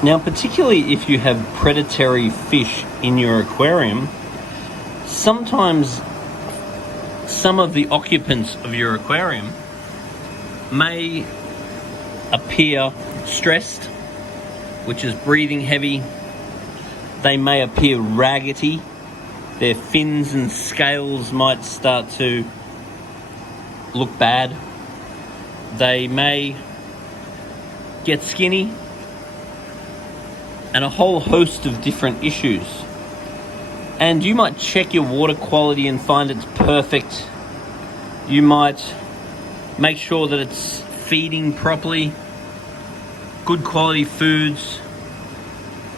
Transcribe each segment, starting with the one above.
Now, particularly if you have predatory fish in your aquarium, sometimes some of the occupants of your aquarium may appear stressed, which is breathing heavy. They may appear raggedy. Their fins and scales might start to look bad. They may get skinny, and a whole host of different issues. And you might check your water quality and find it's perfect. You might make sure that it's feeding properly, good quality foods,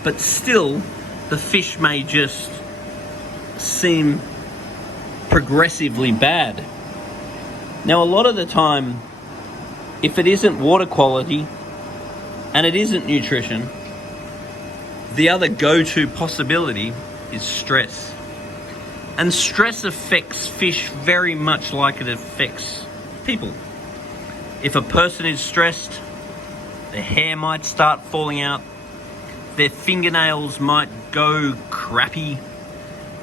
but still the fish may just seem progressively bad. Now, a lot of the time, if it isn't water quality and it isn't nutrition, the other go-to possibility is stress. And stress affects fish very much like it affects people. If a person is stressed, their hair might start falling out, their fingernails might go crappy,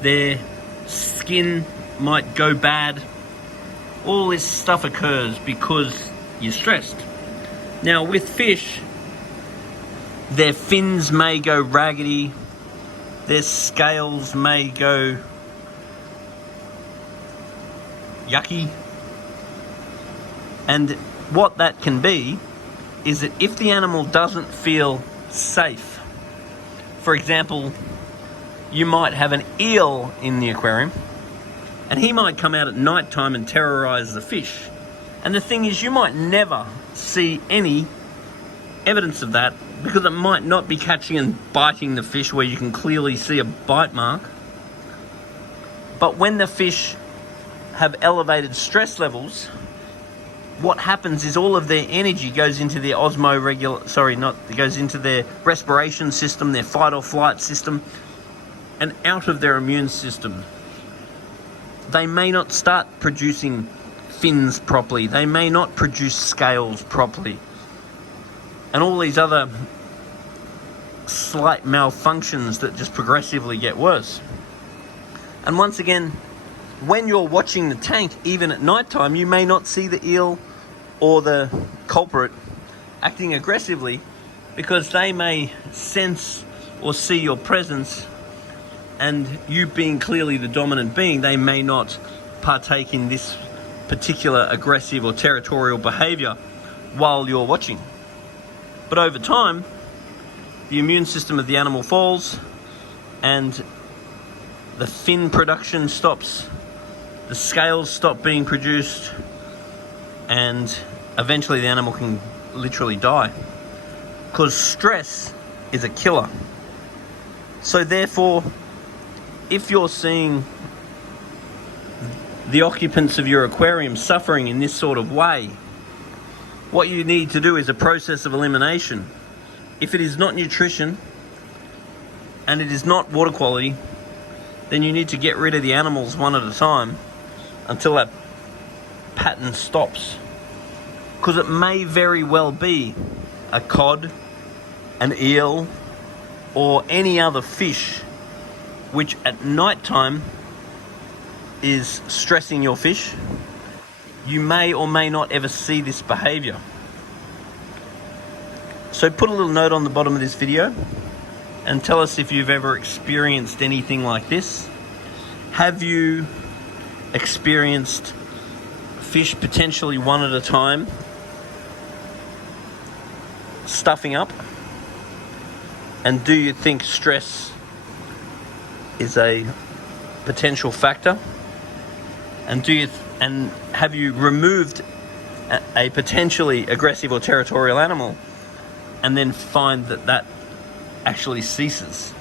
their skin might go bad. All this stuff occurs because you're stressed. Now, with fish, their fins may go raggedy, their scales may go yucky, and what that can be is that if the animal doesn't feel safe, for example, you might have an eel in the aquarium and he might come out at night time and terrorize the fish. And the thing is, you might never see any evidence of that because it might not be catching and biting the fish where you can clearly see a bite mark. But when the fish have elevated stress levels, what happens is all of their energy goes into their goes into their respiration system, their fight or flight system, and out of their immune system. They may not start producing fins properly. They may not produce scales properly. And all these other slight malfunctions that just progressively get worse. And once again, when you're watching the tank, even at night time, you may not see the eel or the culprit acting aggressively because they may sense or see your presence, and you being clearly the dominant being, they may not partake in this particular aggressive or territorial behavior while you're watching. But over time, the immune system of the animal falls and the fin production stops, the scales stop being produced, and eventually the animal can literally die because stress is a killer. So therefore, if you're seeing the occupants of your aquarium suffering in this sort of way, what you need to do is a process of elimination. If it is not nutrition and it is not water quality, then you need to get rid of the animals one at a time until that pattern stops. Because it may very well be a cod, an eel, or any other fish which at night time is stressing your fish. You may or may not ever see this behavior. So put a little note on the bottom of this video and tell us if you've ever experienced anything like this. Have you experienced fish potentially one at a time stuffing up? And do you think stress is a potential factor? And have you removed a potentially aggressive or territorial animal and then find that actually ceases?